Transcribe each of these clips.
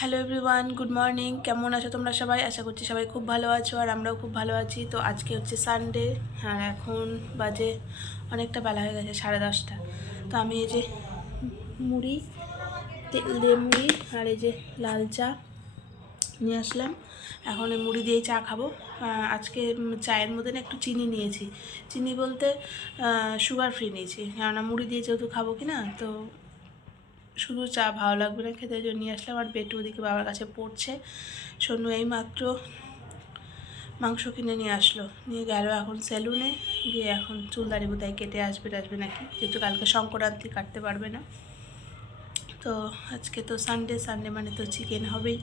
Hello everyone, good morning. কেমন আছো তোমরা সবাই? আশা করছি সবাই খুব ভালো আছো আর আমরাও খুব ভালো আছি। তো আজকে হচ্ছে সানডে আর এখন বাজে অনেকটা বেলা হয়ে গেছে, 10:30। তো আমি এই যে মুড়ি, তেল দিয়ে মুড়ি আর এই যে লাল চা নিয়ে আসলাম। এখন এই মুড়ি দিয়েই চা খাবো। আজকে চায়ের মধ্যে না একটু চিনি নিয়েছি। চিনি বলতে সুগার ফ্রি নিয়েছি, কেননা মুড়ি দিয়ে যেহেতু খাবো কি না, তো শুধু চা ভালো লাগবে না খেতে, জন্য নিয়ে আসলাম। আর বেটু ওদিকে বাবার কাছে পড়ছে। সোনু এই মাত্র মাংস কিনে নিয়ে আসলো, নিয়ে গেল এখন সেলুনে, গিয়ে এখন চুল দাড়ি বোধহয় কেটে আসবে নাকি, যেহেতু কালকে সংক্রান্তি, কাটতে পারবে না। তো আজকে তো সানডে মানে তো চিকেন হবেই।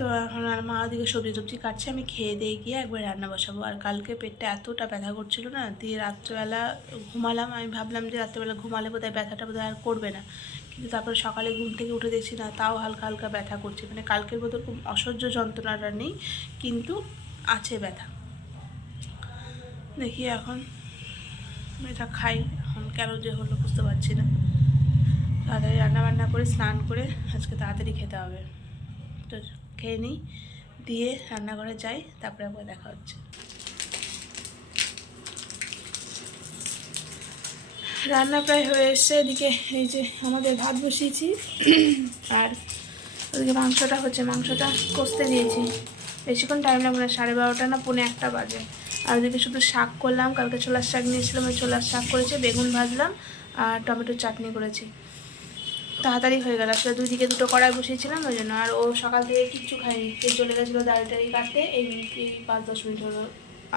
তো এখন আর মা ওদিকে সবজি টবজি কাটছে, আমি খেয়ে দিয়ে গিয়ে একবার রান্না বসাবো। আর কালকে পেটটা এতটা ব্যথা করছিল না, দিয়ে রাত্রেবেলা ঘুমালাম। আমি ভাবলাম যে রাত্রেবেলা ঘুমালে বোধহয় ব্যথাটা বোধহয় আর করবে না, কিন্তু তারপরে সকালে ঘুম থেকে উঠে দেখছি না, তাও হালকা হালকা ব্যথা করছে। মানে কালকের মতো খুব অসহ্য যন্ত্রণাটা নেই, কিন্তু আছে ব্যথা। দেখি এখন এটা খাই, এখন কেন যে হলো বুঝতে পারছি না। তাড়াতাড়ি রান্নাবান্না করে স্নান করে আজকে তাড়াতাড়ি খেতে হবে। তো খেয়ে নিই, দিয়ে রান্নাঘরে যাই, তারপরে একবার দেখা হচ্ছে। রান্না প্রায় হয়ে এসছে। এদিকে এই যে আমাদের ভাত বসিয়েছি, আর ওদিকে মাংসটা হচ্ছে, মাংসটা কষতে দিয়েছি। বেশিক্ষণ টাইম লাগবে না, 12:30 না 1:45 বাজে। আর ওদিকে শুধু শাক করলাম, কালকে ছোলার শাক নিয়েছিলাম, ওই ছোলার শাক করেছি, বেগুন ভাজলাম আর টমেটোর চাটনি করেছি। তাড়াতাড়ি হয়ে গেল, আসলে দুদিকে দুটো কড়াই বসিয়েছিলাম ওই জন্য। আর ও সকাল থেকে কিচ্ছু খায়নি, কে চলে গেছিলো দাড়ি টাড়ি কাটতে, এই 5-10 মিনিট হলো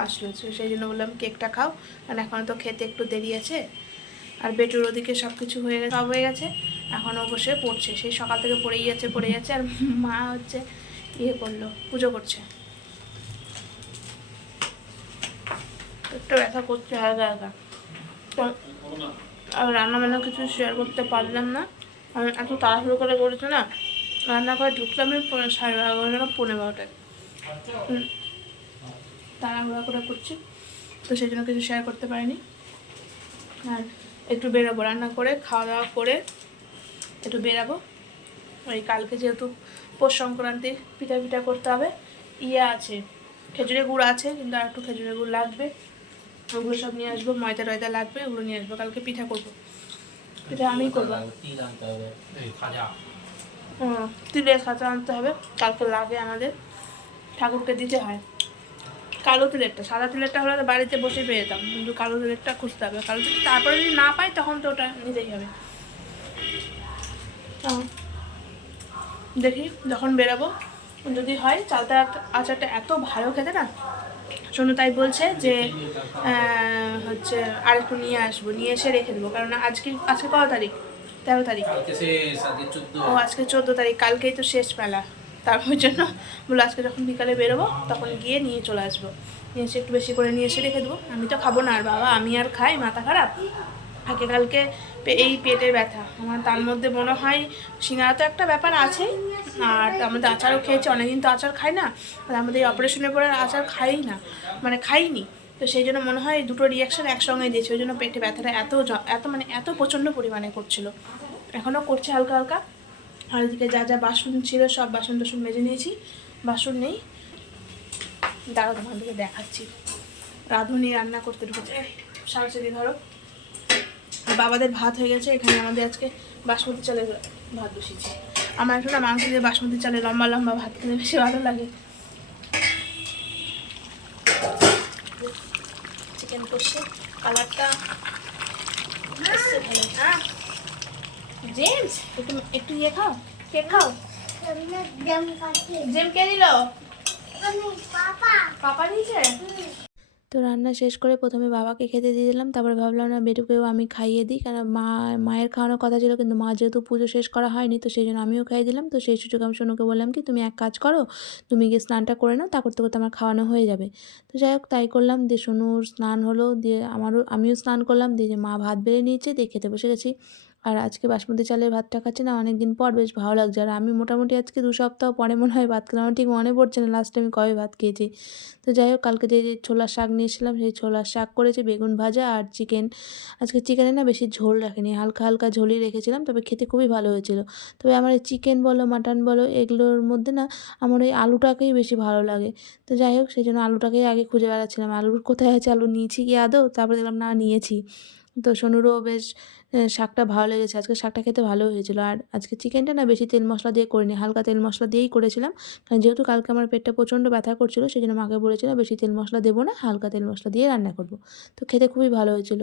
আসলো। সেই জন্য বললাম কেকটা খাও, কারণ এখন তো খেতে একটু দেরি আছে। আর বেটুর ওদিকে সব কিছু হয়ে গেছে, সব হয়ে গেছে, এখন ও বসে পড়ছে, সেই সকাল থেকে পড়েই যাচ্ছে। আর মা হচ্ছে করলো, পুজো করছে। একটু ব্যথা করছে হালকা হালকা। তো আর রান্নাবান্না কিছু শেয়ার করতে পারলাম না, আমি এত তাড়াহুড়ো করে করেছি না। রান্নাঘরে ঢুকলাম 11:30 না 12:15টায়, তাড়াহুড়া করে করছি, তো সেই জন্য কিছু শেয়ার করতে পারিনি। আর একটু বেরোবো, রান্না করে খাওয়া দাওয়া করে একটু বেরাবো। ওই কালকে যেহেতু পৌষ সংক্রান্তির পিঠা করতে হবে, আছে খেজুরের গুড় আছে, কিন্তু আর একটু খেজুরের গুড় লাগবে, ওগুলো সব নিয়ে আসবো। ময়দা টয়দা লাগবে, ওগুলো নিয়ে আসবো। কালকে পিঠা করবো, পিঠা আমিই করবো। তিলের খাঁচা আনতে হবে, কালকে লাগে আমাদের, ঠাকুরকে দিতে হয়। কালো তিলেরটা, সাদা তিলেরটা হলে বাড়িতে বসে পেয়ে যেতাম, কিন্তু কালো তিলেরটা খুঁজতে হবে। কালো তিল তারপরে যদি না পাই তখন তো ওটা নিতেই হবে। দেখি যখন বেরাবো, যদি হয়। চালতা আচারটা এত ভালো খেতে না, শোনো তাই বলছে যে হচ্ছে আর একটু নিয়ে আসবো, নিয়ে এসে রেখে দেবো, কারণ আজকে কত তারিখ? 13 তারিখ। ও আজকে 14 তারিখ, কালকেই তো শেষ মেলা। তারপর জন্য বলো আজকে যখন বিকালে বেরোবো তখন গিয়ে নিয়ে চলে আসবো, নিয়ে এসে একটু বেশি করে নিয়ে এসে রেখে দেবো। আমি তো খাবো না, আর বাবা আমি আর খাই, মাথা খারাপ থাকে কালকে, এই পেটের ব্যথা আমার, তার মধ্যে মনে হয় সিঙ্গারা তো একটা ব্যাপার আছেই। আর আমাদের আচারও খেয়েছি, অনেকদিন তো আচার খাই না, আর আমাদের এই অপারেশনের পরে আচার খাই না, মানে খাইনি। তো সেই জন্য মনে হয় দুটো রিয়াকশান একসঙ্গে দিয়েছে, ওই জন্য পেটে ব্যথাটা এত প্রচণ্ড পরিমাণে করছিল, এখনও করছে হালকা হালকা। আর এদিকে যা যা বাসন ছিল সব বাসন টাসন মেজে নিয়েছি, বাসন নেই। দাঁড়াও তোমাদেরকে দেখাচ্ছি। রাঁধুনি রান্না করতে ঢুকেছে, সারসেদি ধরো। বাবাদের ভাত হয়ে গেছে, এখানে আমাদের আজকে বাসমতি চালের ভাত বসিয়েছি। আমার একটু না মাংস দিয়ে বাসমতি চালে লম্বা লম্বা ভাত খেতে বেশি ভালো লাগে। চিকেন কষে কালারটা ভালো। হ্যাঁ জেমস, একটু ইয়ে খাও, কেক খাও। জেম কে দিল? পাপা নিয়েছে। তো রান্না শেষ করে প্রথমে বাবাকে খেতে দিয়ে দিলাম, তারপরে ভাবলাম না বেটুকেও আমি খাইয়ে দিই, কারণ মায়ের খাওয়ানোর কথা ছিল, কিন্তু মা যেহেতু পুজো শেষ করা হয়নি, তো সেই জন্য আমিও খাইয়ে দিলাম। তো সেই সুযোগ আমি সোনুকে বললাম কি তুমি এক কাজ করো, তুমি গিয়ে স্নানটা করে নাও, তা করতে করতে আমার খাওয়ানো হয়ে যাবে। তো যাই হোক তাই করলাম, দিয়ে সোনুর স্নান হলো, দিয়ে আমিও স্নান করলাম, দিয়ে যে মা ভাত বেড়ে নিয়েছে, দিয়ে খেতে বসে গেছি। আর আজকে বাসমতি চালের ভাতটা খাচ্ছি না অনেক দিন পর, বেশ ভালো লাগছে। আর আমি মোটামুটি আজকে 2 সপ্তাহ পরে মনে হয় ভাত খেলাম, আমার ঠিক মনে পড়ছে না লাস্ট আমি কবে ভাত খেয়েছি। তো যাই হোক, কালকে যে ছোলার শাক নিয়েছিলাম সেই ছোলার শাক করেছি, বেগুন ভাজা আর চিকেন। আজকে চিকেনে না বেশি ঝোল রাখিনি, হালকা হালকা ঝোলই রেখেছিলাম, তবে খেতে খুবই ভালো হয়েছিল। তবে আমার এই চিকেন বলো মাটন বলো এগুলোর মধ্যে না আমার ওই আলুটাকেই বেশি ভালো লাগে। তো যাই হোক, সেই জন্য আলুটাকেই আগে খুঁজে বেড়াচ্ছিলাম, আলুর কোথায় আছে, আলু নিয়েছি কি আদৌ, তারপরে দেখলাম না নিয়েছি। তো সোনুরও বেশ শাকটা ভালো লেগেছে, আজকে শাকটা খেতে ভালো হয়েছিল। আর আজকে চিকেনটা না বেশি তেল মশলা দিয়ে করিনি, হালকা তেল মশলা দিয়েই করেছিলাম, কারণ যেহেতু কালকে আমার পেটটা প্রচণ্ড ব্যথা করছিল সেই জন্য মাকে বলেছিলাম বেশি তেল মশলা দেবো না, হালকা তেল মশলা দিয়ে রান্না করব। তো খেতে খুবই ভালো হয়েছিল।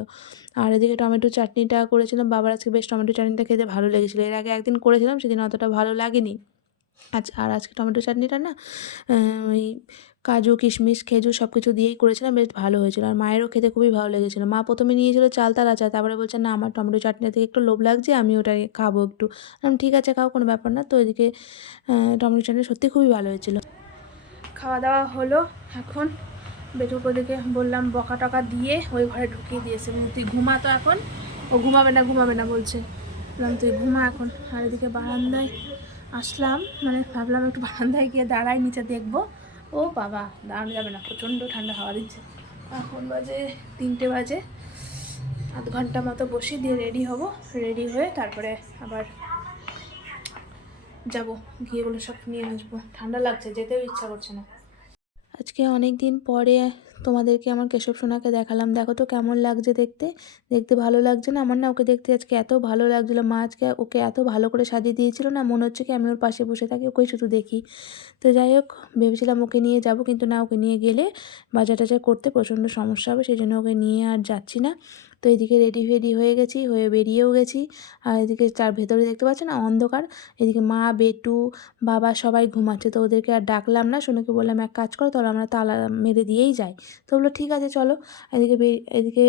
আর এদিকে টমেটো চাটনিটা করেছিলাম, বাবার আজকে বেশ টমেটো চাটনিটা খেতে ভালো লেগেছিলো, এর আগে একদিন করেছিলাম সেদিন অতটা ভালো লাগেনি। আর আজকে টমেটো চাটনিটা না ওই কাজু কিশমিশ খেজুর সব কিছু দিয়েই করেছিলাম, বেশ ভালো হয়েছিল। আর মায়েরও খেতে খুবই ভালো লেগেছিলো। মা প্রথমে নিয়েছিল চালতার আচার, তারপরে বলছে না আমার টমেটো চাটনিটা থেকে একটু লোভ লাগছে, আমি ওটাই খাবো একটু। আমি ঠিক আছে খাও, কোনো ব্যাপার না। তো এদিকে টমেটো চাটনি সত্যি খুবই ভালো হয়েছিল। খাওয়া দাওয়া হলো, এখন বেটুক ওদিকে বললাম বকা টকা দিয়ে ওই ঘরে ঢুকিয়ে দিয়েছে, তুই ঘুমা। তো এখন ও ঘুমাবে না বলছে, বললাম তুই ঘুমা এখন। আর এদিকে বারান্দায় আসলাম, মানে ভাবলাম একটু বারান্দায় গিয়ে দাঁড়াই, নিচে দেখবো। ও বাবা, দাঁড়ানো যাবে না, প্রচণ্ড ঠান্ডা হাওয়া দিচ্ছে। এখন বাজে 3টে বাজে, আধ ঘন্টা মতো বসে দিয়ে রেডি হব, রেডি হয়ে তারপরে আবার যাব, গিয়ে এগুলো সব নিয়ে আসবো। ঠান্ডা লাগছে, যেতেও ইচ্ছা করছে না। আজকে অনেক দিন পরে তোমাদেরকে আমার কেশব সোনাকে দেখালাম, দেখো তো কেমন লাগছে দেখতে। দেখতে ভালো লাগছে না? আমার না ওকে দেখতে আজকে এত ভালো লাগছিলো, মা আজকে ওকে এত ভালো করে সাজিয়ে দিয়েছিল না, মনে হচ্ছে কি আমি ওর পাশে বসে থাকি, ওকেই শুধু দেখি। তো যাই হোক, ভেবেছিলাম ওকে নিয়ে যাব, কিন্তু না, ওকে নিয়ে গেলে বাজার টাজার করতে প্রচণ্ড সমস্যা হবে, সেই জন্য ওকে নিয়ে আর যাচ্ছি না। তো এদিকে রেডি হয়ে গেছি, হয়ে বেরিয়েও গেছি। আর এদিকে তার ভেতরে দেখতে পাচ্ছি না অন্ধকার, এদিকে মা বেটু বাবা সবাই ঘুমাচ্ছে, তো ওদেরকে আর ডাকলাম না। সোনুকে বললাম এক কাজ করো, তাহলে আমরা তালা মেরে দিয়েই যাই। তো বললো ঠিক আছে চলো। এদিকে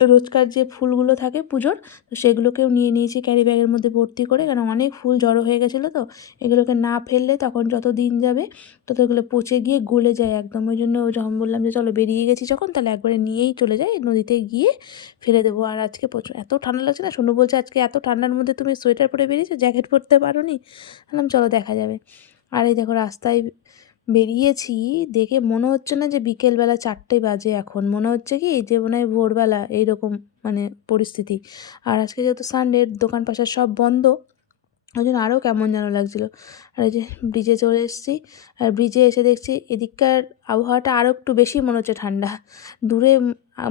রোজকার যে ফুলগুলো থাকে পুজোর, তো সেগুলোকেও নিয়ে নিয়েছি ক্যারি ব্যাগের মধ্যে ভর্তি করে, কারণ অনেক ফুল জড়ো হয়ে গেছিলো। তো এগুলোকে না ফেললে তখন যত দিন যাবে তত এগুলো পচে গিয়ে গলে যায় একদম, ওই জন্য যখন বললাম যে চলো বেরিয়ে গেছি যখন, তাহলে একবারে নিয়েই চলে যাই, নদীতে গিয়ে ফেলে দেবো। আর আজকে প্রচুর এত ঠান্ডা লাগছে না, সোনু বলছে আজকে এত ঠান্ডার মধ্যে তুমি সোয়েটার পরে বেরিয়েছো, জ্যাকেট পরতে পারো নি। বললাম চলো দেখা যাবে। আর এই দেখো রাস্তায় বেরিয়েছি, দেখে মনে হচ্ছে না যে বিকেলবেলা 4টে বাজে, এখন মনে হচ্ছে কি যে মনে হয় ভোরবেলা, এইরকম মানে পরিস্থিতি। আর আজকে যেহেতু সানডে, দোকান পাশার সব বন্ধ, ওই জন্য আরও কেমন যেন লাগছিলো। আর এই যে ব্রিজে চলে এসেছি, আর ব্রিজে এসে দেখছি এদিককার আবহাওয়াটা আরও একটু বেশি মনে হচ্ছে ঠান্ডা। দূরে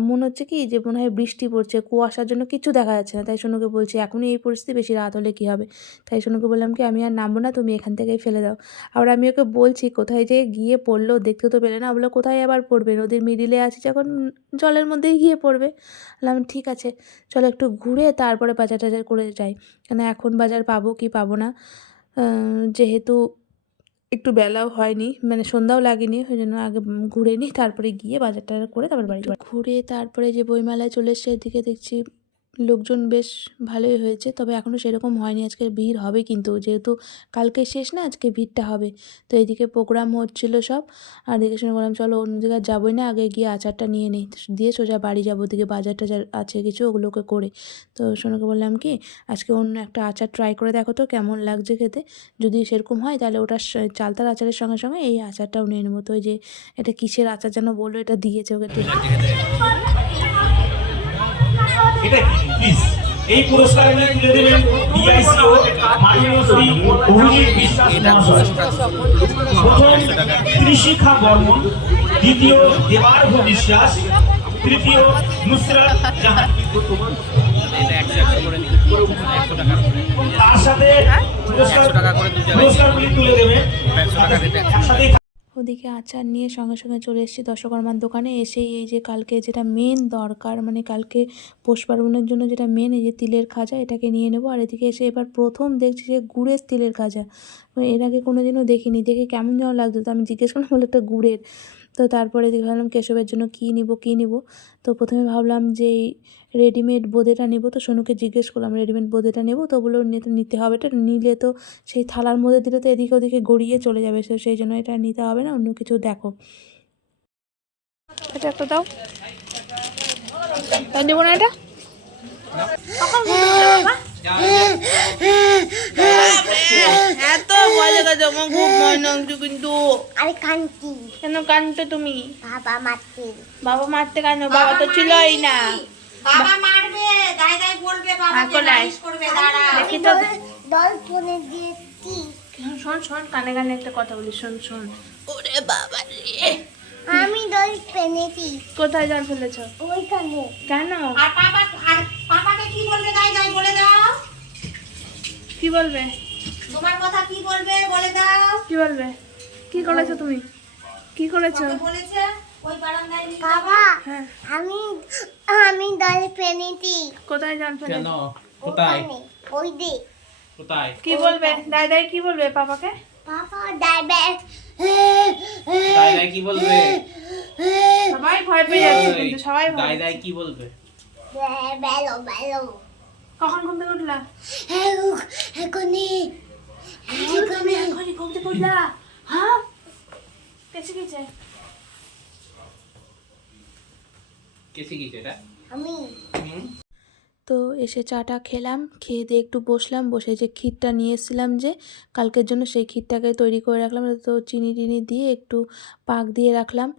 মনে হচ্ছে কি যে মনে হয় বৃষ্টি পড়ছে, কুয়াশার জন্য কিছু দেখা যাচ্ছে না। তাই সোনুকে বলছি এখনই এই পরিস্থিতি, বেশি রাত হলে কী হবে। তাই সোনুকে বললাম কি আমি আর নামবো না, তুমি এখান থেকেই ফেলে দাও। আবার আমি ওকে বলছি কোথায় যে গিয়ে পড়লো, দেখতে তো পেলে না। বলে কোথায় আবার পড়বে, নদীর মিডিলে আছি যখন, জলের মধ্যেই গিয়ে পড়বে। বললাম ঠিক আছে চলো একটু ঘুরে তারপরে বাজার টাজার করে যাই, কেন এখন বাজার পাবো কি পাবো না, যেহেতু একটু বেলাও হয়নি, মানে সন্ধ্যাও লাগেনি, ওই জন্য আগে ঘুরে নিই, তারপরে গিয়ে বাজারটা করে তারপর বাড়ি ঘুরে তারপরে যে বইমেলায় চলে এসছে, এদিকে দেখছি লোকজন বেশ ভালোই হয়েছে, তবে এখনও সেরকম হয়নি। আজকে ভিড় হবে কিন্তু, যেহেতু কালকে শেষ না, আজকে ভিড়টা হবে। তো এইদিকে প্রোগ্রাম হচ্ছিলো সব, আর দেখে শুনে বললাম চলো অন্যদিকে যাবোই না, আগে গিয়ে আচারটা নিয়ে নিই, দিয়ে সোজা বাড়ি যাবো। ওদিকে বাজার টাজার আছে কিছু, ওগুলোকে করে। তো সোনাকে বললাম কি আজকে অন্য একটা আচার ট্রাই করে দেখো তো কেমন লাগছে খেতে, যদি সেরকম হয় তাহলে ওটা চালতার আচারের সঙ্গে সঙ্গে এই আচারটাও নিয়ে নেবো। তো ওই যে এটা কিসের আচার যেন বললো, এটা দিয়েছে ওকে। এটা প্লিজ এই পুরস্কার নিয়ে তুলে দেবেন ডিআইসিও মাননীয় শ্রী অভিজিৎ বিশ্বাস মহাশয়। প্রথম ত্রিশিখা বর্মন, দ্বিতীয় দেবার্ঘ বিশ্বাস, তৃতীয় নুসরাত জাহান। তার সাথে পুরস্কারগুলি তুলে দেবেন একসাথে। ওদিকে আচার নিয়ে সঙ্গে সঙ্গে চলে এসেছি দশকর্মার দোকানে। এসেই এই যে কালকে যেটা মেন দরকার, মানে কালকে পৌষ পার্বণের জন্য যেটা মেন, এই যে তিলের খাজা, এটাকে নিয়ে নেবো। আর এদিকে এসে এবার প্রথম দেখছি যে গুড়ের তিলের খাজা, এর আগে কোনো দিনও দেখিনি, দেখে কেমন যেন লাগতো। তো আমি জিজ্ঞেস করলাম, বলে একটা গুড়ের। তো তারপরে এদিকে ভাবলাম কেশবের জন্য কী নিব। তো প্রথমে ভাবলাম যে রেডিমেড বোঁদেটা নেব, তো সোনুকে জিজ্ঞেস করলাম রেডিমেড বোঁদেটা নেব, তো বললো নিতে হবে, এটা নিলে তো সেই থালার মধ্যে দিলে তো এদিকে ওদিকে গড়িয়ে চলে যাবে, সেই জন্য এটা নিতে হবে না, অন্য কিছু দেখো। এটা একটা দাও, তাই নেবো না এটা। এত ভয় লাগে আমার খুব ভয় লাগছে কিন্তু। আমি কান্তি কেন কানছো তুমি? বাবা মারতে বাবা মারতে কেন? বাবা তো ছিলই না। বাবা মারবে, দাই দাই বলবে, বাবাকে কোলায়। নালিশ করবে, দাঁড়া। দেখি তো। দল ফোনে দিয়েছি শোন শোন, কানে কানে একটা কথা বলি, শোন শোন। ওরে বাবা রে, আমি দল পেনেছি কোথায় জল ফেলেছ? ওইখানে কেন? আর পাপাকে কি বলবে, দাই দাই বলে দাও। কি বলবে? তোমার কথা কি বলবে বলে দাও। কি বলবে? কি করেছো তুমি? কি করেছো? কাকে বলেছে? ওই বারান্দায় নিয়ে বাবা হ্যাঁ, আমি আমি দল পেনেছি কোথায় জল ফেলে? কেন? কোথায়? ওখানে ওই দে কোথায়? কি বলবে? দাই দাই কি বলবে পাপাকে? বাবা ড্রাইভার দাই দাই কি বলবে? সবাই ভয় পেয়ে যাচ্ছে কিন্তু, সবাই ভয় দাই দাই পাচ্ছে। কি বলবে? বেলো বেলো কখন ঘুম থেকে উঠলা? এখনই এখনই ঘুম থেকে উঠলা? হ্যাঁ, কেসে গেছে? কে শিখিয়েছে এটা? আমি তো এসে চাটা খেলাম, খেয়ে দিয়ে একটু বসলাম, বসে যে ক্ষীরটা নিয়ে এসেছিলাম যে কালকের জন্য, সেই ক্ষীরটাকে তৈরি করে রাখলাম। তো চিনি টিনি দিয়ে একটু পাক দিয়ে রাখলাম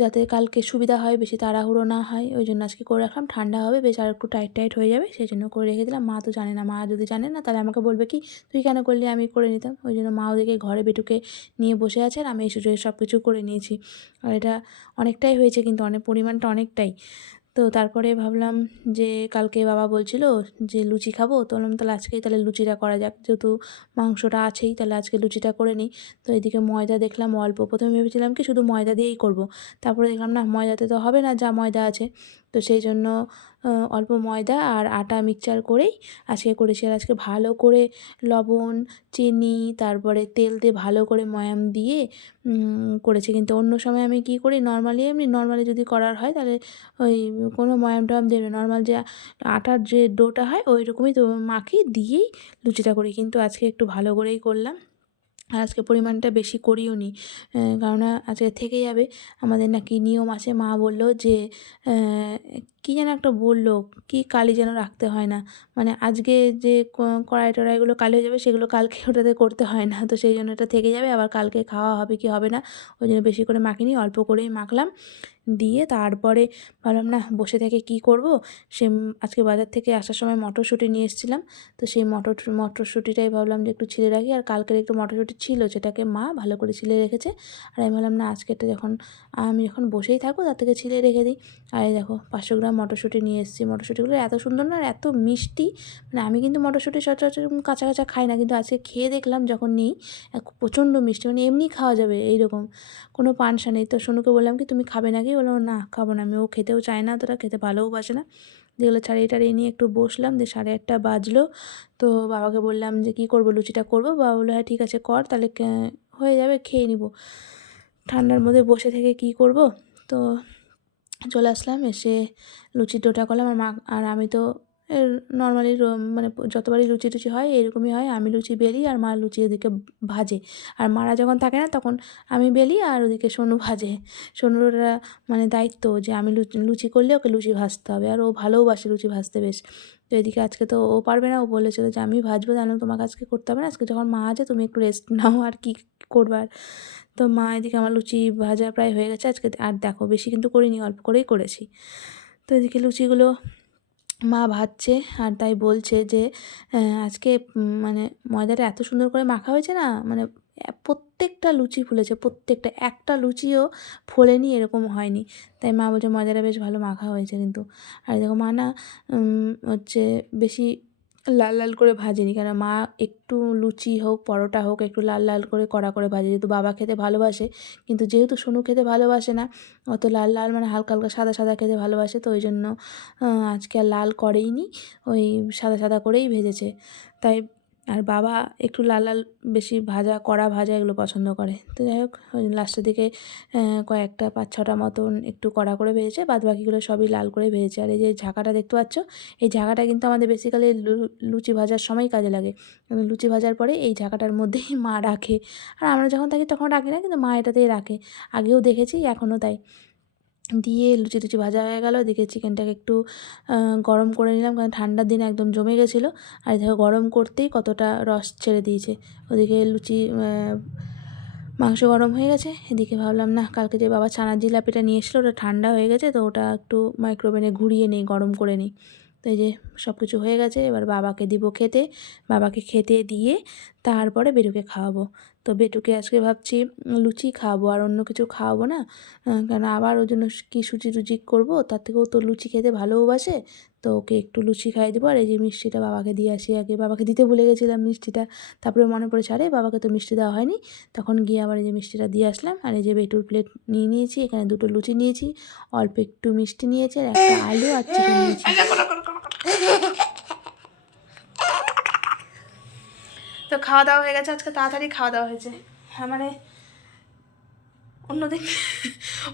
যাতে কালকে সুবিধা হয়, বেশি তাড়াহুড়ো না হয়, ওই জন্য আজকে করে রাখলাম। ঠান্ডা হবে বেশ, আর একটু টাইট টাইট হয়ে যাবে, সেই জন্য করে রেখে দিলাম। মা তো জানে না, মা যদি জানে না তাহলে আমাকে বলবে কি তুই কেন করলি, আমি করে নিতাম। ওই জন্য মা ওদিকে ঘরে বেটুকে নিয়ে বসে আছে আর আমি এই সুযোগে সব কিছু করে নিয়েছি। আর এটা অনেকটাই হয়েছে কিন্তু, অনেক পরিমাণটা অনেকটাই। তো তারপরে ভাবলাম যে কালকে বাবা বলছিল যে লুচি খাবো, তো বললাম তাহলে আজকেই তাহলে লুচিটা করা যাক, যেহেতু মাংসটা আছেই তাহলে আজকে লুচিটা করে নিই। তো এদিকে ময়দা দেখলাম অল্প, প্রথমে ভেবেছিলাম কি শুধু ময়দা দিয়েই করব, তারপরে দেখলাম না ময়দাতে তো হবে না, যা ময়দা আছে। তো সেই জন্য অল্প ময়দা আর আটা মিক্সচার করেই আজকে করেছি। আর আজকে ভালো করে লবণ, চিনি, তারপরে তেল দিয়ে ভালো করে ময়াম দিয়ে করেছি। কিন্তু অন্য সময় আমি কী করি, নর্মালি যদি করার হয় তাহলে ওই কোনো ময়াম টয়াম দেবে, নর্মাল যে আটার যে ডোটা হয় ওই রকমই তো মাখি দিয়েই লুচিটা করি। কিন্তু আজকে একটু ভালো করেই করলাম, আর আজকে পরিমাণটা বেশি করিও নি, কারণ আজকে থেকে যাবে। আমাদের নাকি নিয়ম আছে, মা বললো যে কী যেন একটা বললো, কি কালি যেন রাখতে হয় না, মানে আজকে যে কড়াই টড়াইগুলো কালি হয়ে যাবে সেগুলো কালকে ওটাতে করতে হয় না, তো সেই জন্য এটা থেকে যাবে, আবার কালকে খাওয়া হবে কি হবে না, ওই জন্য বেশি করে মাখিনি, অল্প করেই মাখলাম। দিয়ে তারপরে ভাবলাম না বসে থেকে কি করব, সে আজকে বাজার থেকে আসার সময় মটরশুঁটি নিয়ে এসেছিলাম, তো সেই মটরশুঁটিটাই ভাবলাম যে একটু ছিলে রাখি। আর কালকের একটু মটরশুঁটি ছিল, যেটাকে মা ভালো করে ছিলে রেখেছে। আর আমি ভাবলাম না আজকেরটা আমি যখন বসেই থাকবো তার থেকে ছিলে রেখে দিই। আর এই দেখো 500 গ্রাম মটরশুঁটি নিয়ে এসেছি। মটরশুঁটিগুলো এত সুন্দর না আর এত মিষ্টি, মানে আমি কিন্তু মটরশুঁটি সচরাচর কাঁচা কাঁচা খাই না, কিন্তু আজকে খেয়ে দেখলাম যখন নিই প্রচণ্ড মিষ্টি, মানে এমনি খাওয়া যাবে এইরকম, কোনো পানসা নেই। তো সোনুকে বললাম কি তুমি খাবে নাকি, বললাম না খাবো না আমি, ও খেতেও চায় না, অতটা খেতে ভালোবাসে না। যেগুলো ছাড়িয়ে টাড়িয়ে নিয়ে একটু বসলাম, দিয়ে 8:30 বাজলো। তো বাবাকে বললাম যে কী করবো, লুচিটা করবো? বাবা বললো হ্যাঁ ঠিক আছে কর, তাহলে হয়ে যাবে, খেয়ে নিব, ঠান্ডার মধ্যে বসে থেকে কি করব। তো চলে আসলাম, এসে লুচির ডোটা করলাম। আর মা আর আমি তো নর্মালি মানে যতবারই লুচি টুচি হয় এরকমই হয়, আমি লুচি বেলি আর মা লুচি ওদিকে ভাজে। আর মারা যখন থাকে না তখন আমি বেলি আর ওদিকে সোনু ভাজে। সোনুর ওটা মানে দায়িত্ব যে আমি লুচি করলে ওকে লুচি ভাজতে হবে, আর ও ভালোবাসে লুচি ভাজতে বেশ। তো এদিকে আজকে তো ও পারবে না, ও বলেছিল যে আমি ভাজবো, জানো তোমাকে আজকে করতে হবে না, আজকে যখন মা আছে তুমি একটু রেস্ট নাও, আর কি করবার। তো মা এদিকে আমার লুচি ভাজা প্রায় হয়ে গেছে আজকে, আর দেখো বেশি কিন্তু করিনি, অল্প করেই করেছি। তো এদিকে লুচিগুলো মা ভাজছে, আর তাই বলছে যে আজকে মানে ময়দাটা এত সুন্দর করে মাখা হয়েছে না, মানে প্রত্যেকটা লুচি ফুলেছে, প্রত্যেকটা, একটা লুচিও ফোলেনি এরকম হয়নি। তাই মা বলছে ময়দাটা বেশ ভালো মাখা হয়েছে কিন্তু। আর দেখো মা না হচ্ছে বেশি লাল লাল করে ভাজেনি, কারণ মা একটু লুচি হোক পরোটা হোক একটু লাল লাল করে কড়া করে ভাজে, যেহেতু বাবা খেতে ভালোবাসে, কিন্তু যেহেতু সোনু খেতে ভালোবাসে না অত লাল লাল, মানে হালকা হালকা সাদা সাদা খেতে ভালোবাসে, তো ওই জন্য আজকে আর লাল করেইনি, ওই সাদা সাদা করেই ভেজেছে। তাই আর বাবা একটু লাল লাল বেশি ভাজা, কড়া ভাজা এগুলো পছন্দ করে। তো যাই হোক ওই লাস্টের দিকে কয়েকটা 5-6টা মতন একটু কড়া করে ভেজেছে, বাদ বাকিগুলো সবই লাল করে ভেজেছে। আর এই যে ঝাঁকাটা দেখতে পাচ্ছ, এই ঝাঁকাটা কিন্তু আমাদের বেসিক্যালি লুচি ভাজার সময় কাজে লাগে। লুচি ভাজার পরে এই ঝাঁকাটার মধ্যেই মা রাখে, আর আমরা যখন থাকি তখন রাখি না, কিন্তু মা এটাতেই রাখে, আগেও দেখেছি এখনও তাই। দিয়ে লুচি টুচি ভাজা হয়ে গেল। এদিকে চিকেনটাকে একটু গরম করে নিলাম, কারণ ঠান্ডার দিনে একদম জমে গেছিলো। আর দেখো গরম করতেই কতটা রস ছেড়ে দিয়েছে। ওদিকে লুচি মাংস গরম হয়ে গেছে। এদিকে ভাবলাম না, কালকে যে বাবা ছানার জিলাপিটা নিয়ে এসেছিলো ওটা ঠান্ডা হয়ে গেছে, তো ওটা একটু মাইক্রোওভেনে ঘুরিয়ে নিই, গরম করে নিই। তো এই যে সব কিছু হয়ে গেছে, এবার বাবাকে দিব খেতে। বাবাকে খেতে দিয়ে তারপরে বেটুকে খাওয়াবো। তো বেটুকে আজকে ভাবছি লুচি খাওয়াবো, আর অন্য কিছু খাওয়াবো না, কেন আবার ওর জন্য কী সুচি টুচি করবো, তার থেকেও তো লুচি খেতে ভালোবাসে। তো ওকে একটু লুচি খাইয়ে দেবো। আর এই যে মিষ্টিটা বাবাকে দিয়ে আসি আগে, বাবাকে দিতে ভুলে গেছিলাম মিষ্টিটা, তারপরে মনে পড়েছে আরে বাবাকে তো মিষ্টি দেওয়া হয়নি, তখন গিয়ে আবার এই যে মিষ্টিটা দিয়ে আসলাম। আর এই যে বেটুর প্লেট নিয়ে নিয়েছি, এখানে 2টো লুচি নিয়েছি, অল্প একটু মিষ্টি নিয়েছি, আর একটা আলু আর চিকেন নিয়েছি। তো খাওয়া দাওয়া হয়ে গেছে, আজকে তাড়াতাড়ি খাওয়া দাওয়া হয়েছে। হ্যাঁ মানে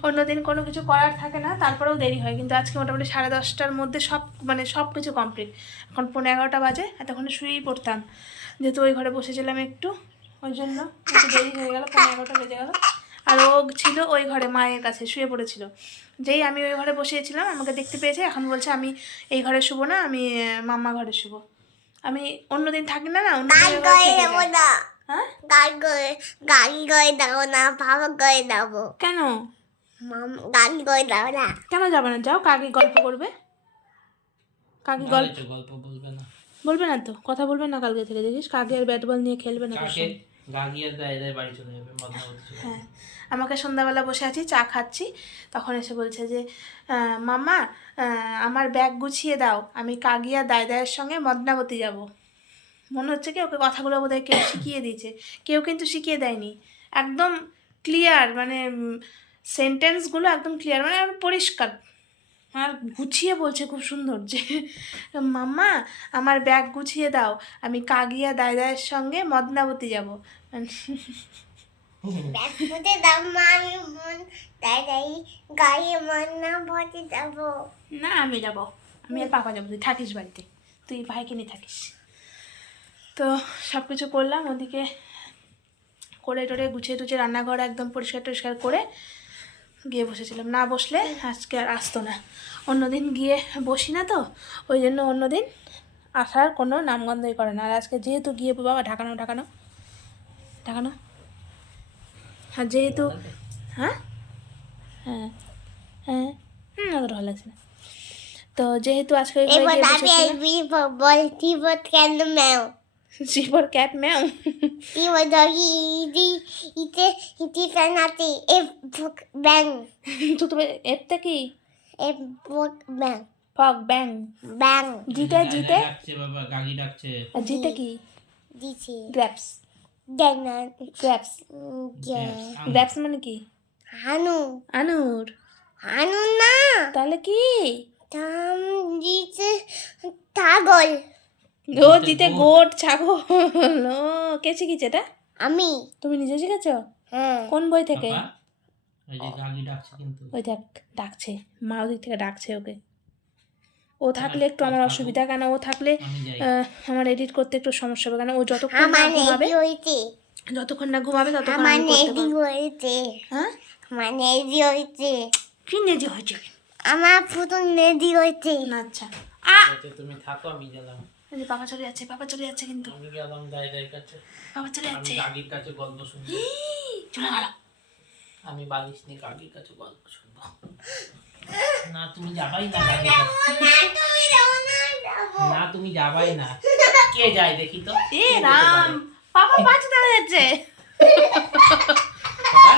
অন্যদিন কোনো কিছু করার থাকে না, তারপরেও দেরি হয়, কিন্তু আজকে মোটামুটি 10:30টার মধ্যে সব কিছু কমপ্লিট। এখন 11:15 বাজে, এতক্ষণে শুয়েই পড়তাম, যেহেতু ওই ঘরে বসেছিলাম একটু, ওই জন্য একটু দেরি হয়ে গেল, 11:15 বেজে গেল। আর ও ছিল ওই ঘরে মায়ের কাছে শুয়ে পড়েছিল। যেই আমি ওই ঘরে বসেছিলাম আমাকে দেখতে পেয়েছে, এখন বলছে আমি এই ঘরে শুবো না, আমি মাম্মা ঘরে শুবো। আমি অন্যদিন থাকি না, অন্য হ্যাঁ গাড়ি করে দাও না, বাবা করে দাও। কেন গাড়ি করে দাও না। কেন যাবে না? যাও, কাকি গল্প করবে। কাকি গল্প বলবে না, বলবে না তো, কথা বলবে না কালকে থেকে, দেখিস কাকি আর ব্যাট বল নিয়ে খেলবে না। কাকে গাগিয়ে দেয় বাড়ি চলে যাবে মদনাবতী। হ্যাঁ, আমাকে সন্ধ্যাবেলা বসে আছি, চা খাচ্ছি, তখন এসে বলছে যে মাম্মা আমার ব্যাগ গুছিয়ে দাও, আমি কাগিয়া দায়ের সঙ্গে মদনাবতী যাব। মনে হচ্ছে কি ওকে কথাগুলো বোধহয় কেউ শিখিয়ে দিয়েছে, কেউ কিন্তু শিখিয়ে দেয়নি, একদম ক্লিয়ার, মানে সেন্টেন্সগুলো একদম ক্লিয়ার, মানে পরিষ্কার, আর গুছিয়ে বলছে খুব সুন্দর যে মাম্মা আমার ব্যাগ গুছিয়ে দাও, আমি কাগিয়া দায়ের সঙ্গে মদনাবতী যাব। ব্যাগতে দাও মা, আমি দাদাই গাড়ি মান্না ভর্তি যাবো। না আমি যাব, আমি আর পাপা যাবো, তুই থাকিস বাড়িতে, তুই ভাইকে নিয়ে থাকিস। তো সব কিছু করলাম, ওদিকে করে টোরে গুছিয়ে টুছিয়ে রান্নাঘর একদম পরিষ্কার টরিষ্কার করে গিয়ে বসেছিলাম। না বসলে আজকে আর আসতো না, অন্যদিন গিয়ে বসি না, তো ওই জন্য অন্যদিন আসার কোনো নামগন্ধই করে না। আর আজকে যেহেতু গিয়ে বাবা ঢাকানো, আর যেহেতু হ্যাঁ অতটা ভালো লাগছে না, তো যেহেতু আজকে ওই ঘরে গিয়ে বসেছিলাম। বলতি বল কেন ম্যাও জীবর ক্যাট ম্যাও ইও ডগি ইতে ফেনাতে এ বুক ব্যাং তো তুমি এতে কি এ বুক ব্যাং ফগ ব্যাং ব্যাং জিতে ডাকছে বাবা, গাগি ডাকছে। আর জিতে কি দিছে গ্র্যাপস দেনা গ্র্যাপস মানে কি? হানু আনুর। হানু না, তাহলে কি? তাম দিছে ছাগল। ও জিতে গোট ছাগল। ও কে শিখিয়েছে এটা? আমি। তুমি নিজে শিখেছো? হ্যাঁ। কোন বই থেকে? বাবা, এই যে গাগি ডাকছে কিন্তু। ওই দেখ ডাকছে, মা ওদিক থেকে ডাকছে ওকে। ও থাকলে একটু আমার অসুবিধা, কেন ও থাকলে আমি যাই। আমার এডিট করতে একটু সমস্যা হবে, কেন ও যতক্ষণ না আমার ঘুমাবে নেদি হইছে, ততক্ষণ আমার আমি করতে নেদি পারবো। হইছে, হ্যাঁ আমার নেদি হইছে, কি নেজি হয়েছে? আমার পুতুল নেদি হইছে। না আচ্ছা আচ্ছা, তুমি থাকো, আমি গেলাম। এই যে বাবা চলে যাচ্ছে কিন্তু, আমি গেলাম দায়ের কাছে। বাবা চলে আমি যাচ্ছে। গাগির কাছে গল্প শুনবো। চলে গেল। আমি বালিশ নিয়ে গাগির কাছে গল্প শুনবো। না তুমি যাবাই না গাগির কাছে। না তুমি যাবাই না। কে যায় দেখি তো? এ রাম, পাপা পাঁচে দাঁড়িয়ে যাচ্ছে,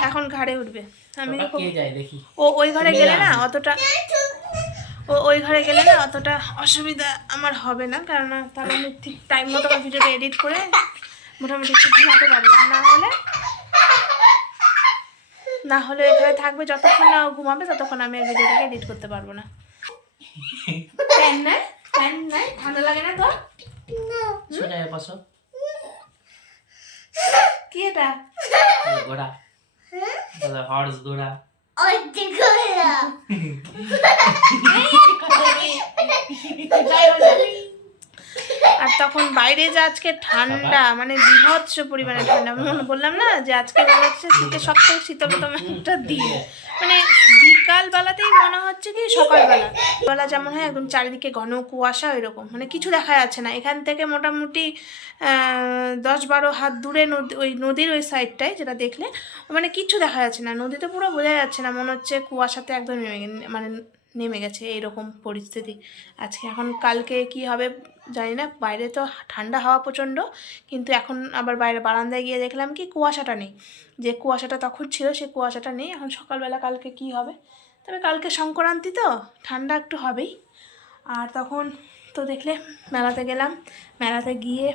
এখন ঘাড়ে উঠবে। আমি কে যায় দেখি। ও ওই ঘরে গেলে না অতটা অসুবিধা আমার হবে না, কারণ তাহলে আমি ঠিক টাইম মতো আমার ভিডিওটা এডিট করে মোটামুটি একটু ঘুমাতে পারবো। আর না হলে এখানে থাকবে, যতক্ষণ না ও ঘুমাবে ততক্ষণ আমি ভিডিওটাকে এডিট করতে পারবো না। ফ্যান নাই, ঠান্ডা লাগে না তো? সোজা বসো। কি এটা? ঘোড়া, বলে হর্স ঘোড়া। ওই দেখো না, আর তখন বাইরে যে আজকে ঠান্ডা, মানে বিভৎস পরিমাণে ঠান্ডা। বললাম না যে আজকে মনে হচ্ছে শীতের সব থেকে শীতলতম একটা দিন। মানে বিকালবেলাতেই মনে হচ্ছে কি সকালবেলা বেলা যেমন হয়, একদম চারিদিকে ঘন কুয়াশা এরকম, মানে কিছু দেখা যাচ্ছে না। এখান থেকে মোটামুটি 10-12 হাত দূরে নদী, ওই নদীর ওই সাইডটায় যেটা দেখলে মানে কিচ্ছু দেখা যাচ্ছে না, নদীতে পুরো বোঝা যাচ্ছে না, মনে হচ্ছে কুয়াশাতে একদম নেমে গেছে এইরকম পরিস্থিতি আজকে। এখন কালকে কি হবে জানি না, বাইরে তো ঠান্ডা হাওয়া প্রচণ্ড, কিন্তু এখন আবার বাইরে বারান্দায় গিয়ে দেখলাম কি কুয়াশাটা নেই, যে কুয়াশাটা তখন ছিল সেই কুয়াশাটা নেই। এখন সকালবেলা কালকে কি হবে, তবে কালকে সংক্রান্তি তো ঠান্ডা একটু হবেই। আর তখন তো দেখলে মেলাতে গেলাম, মেলাতে গিয়ে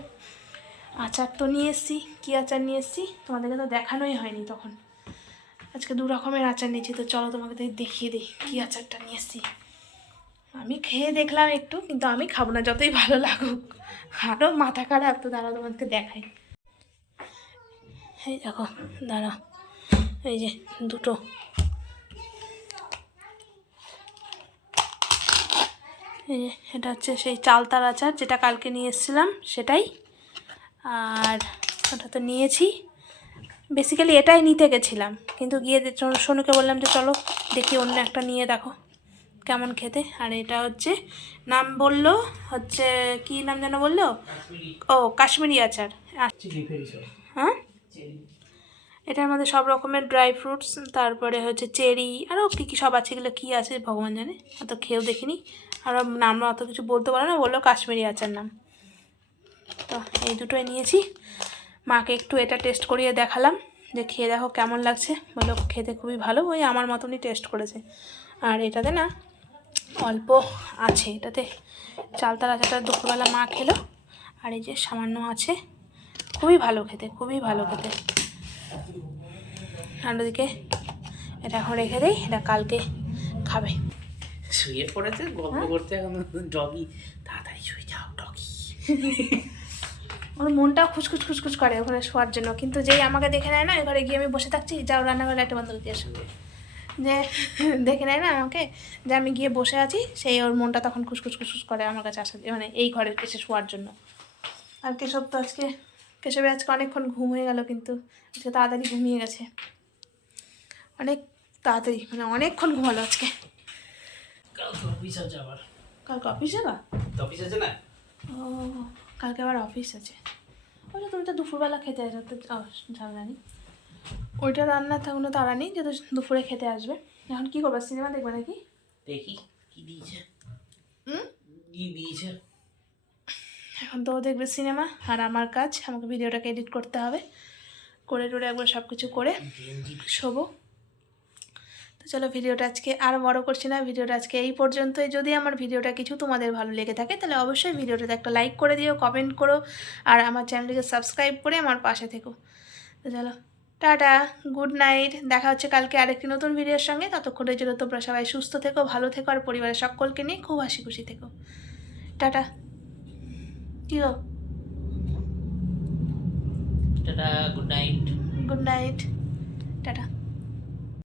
আচার তো নিয়ে এসেছি। কী আচার নিয়ে এসেছি তোমাদেরকে তো দেখানোই হয়নি তখন। আজকে 2 রকমের আচার নিয়েছি, তো চলো তোমাকে তো দেখিয়ে দিই কী আচারটা নিয়ে এসেছি। আমি খেয়ে দেখলাম একটু, কিন্তু আমি খাবো না যতই ভালো লাগুক, আরও মাথা খারাপ। তো দাঁড়াও তোমাদেরকে দেখাই। এই দেখো, দাঁড়াও, এই যে 2টো, এই যে এটা হচ্ছে সেই চালতার আচার যেটা কালকে নিয়ে এসেছিলাম সেটাই। আর ওটা তো নিয়েছি, বেসিক্যালি এটাই নিতে গেছিলাম, কিন্তু গিয়ে সোনুকে বললাম যে চলো দেখি অন্য একটা নিয়ে দেখো কেমন খেতে। আর এটা হচ্ছে নাম বললো, হচ্ছে কি নাম যেন বললো, ও কাশ্মীরি আচার। হ্যাঁ, এটার মধ্যে সব রকমের ড্রাই ফ্রুটস, তারপরে হচ্ছে চেরি, আরও কী কী সব আছে, এগুলো কী আছে ভগবান জানে, অত খেয়েও দেখিনি, আরও নাম অত কিছু বলতে পারো না, বললো কাশ্মীরি আচার নাম। তো এই দুটোই নিয়েছি। মাকে একটু এটা টেস্ট করিয়ে দেখালাম যে খেয়ে দেখো কেমন লাগছে, বললো খেতে খুবই ভালো, ওই আমার মতনই টেস্ট করেছে। আর এটাতে না অল্প আছে, এটাতে চালতার আচারটা দুপুরবেলা মা খেলো, আর এই যে সামান্য আছে, খুবই ভালো খেতে, খুবই ভালো খেতে। আর ওদিকে এটা এখন রেখে দেই, এটা কালকে খাবে। শুয়ে পড়েছে গল্প করতে, এখন ডগি তাড়াতাড়ি শুয়ে যাও ডগি। ওর মনটাও খুচখুচ করে ওখানে শোয়ার জন্য, কিন্তু যেই আমাকে দেখে নেয় না, ঘরে গিয়ে আমি বসে থাকছি, যাও রান্নাঘরে একটা বন্ধ দিয়ে আসো, যে দেখে নেয় না আমাকে যে আমি গিয়ে বসে আছি, সেই ওর মনটা তখন খুচখুচ করে আমার কাছে আসা, মানে এই ঘরে এসে শোয়ার জন্য। আর কেশবের আজকে অনেকক্ষণ ঘুম হয়ে গেল, কিন্তু আজকে তাড়াতাড়ি ঘুমিয়ে গেছে, অনেক তাড়াতাড়ি, মানে অনেকক্ষণ ঘুমালো আজকে। কালকে অফিস আছে আবার। কালকে অফিস যাবা? অফিস আছে না? ও, কালকে আবার অফিস আছে। ওইটা তুমি তো দুপুরবেলা খেতে আসবে, তো জানি ওইটা রান্না থাকুন তারা নেই, যেহেতু দুপুরে খেতে আসবে। এখন কী করবে, সিনেমা দেখবে নাকি? দেখি কি দিয়েছে, কি দিয়েছে। এখন তো ও দেখবে সিনেমা, আর আমার কাজ, আমাকে ভিডিওটাকে এডিট করতে হবে, করে টোরে একবার সব কিছু করে শোবো। তো চলো, ভিডিওটা আজকে আর বড় করছি না, ভিডিওটা আজকে এই পর্যন্তই। যদি আমার ভিডিওটা কিছু তোমাদের ভালো লেগে থাকে, তাহলে অবশ্যই ভিডিওটাতে একটা লাইক করে দিও, কমেন্ট করো, আর আমার চ্যানেলটিকে সাবস্ক্রাইব করে আমার পাশে থেকো। তো চলো, টাটা, গুড নাইট, দেখা হচ্ছে কালকে আরেকটি নতুন ভিডিওর সঙ্গে। ততক্ষণের জন্য তোমরা সবাই সুস্থ থেকো, ভালো থেকো, আর পরিবারের সকলকে নিয়ে খুব হাসি খুশি থেকো। টাটা। কি গো? Tata, good night. Good night, tata.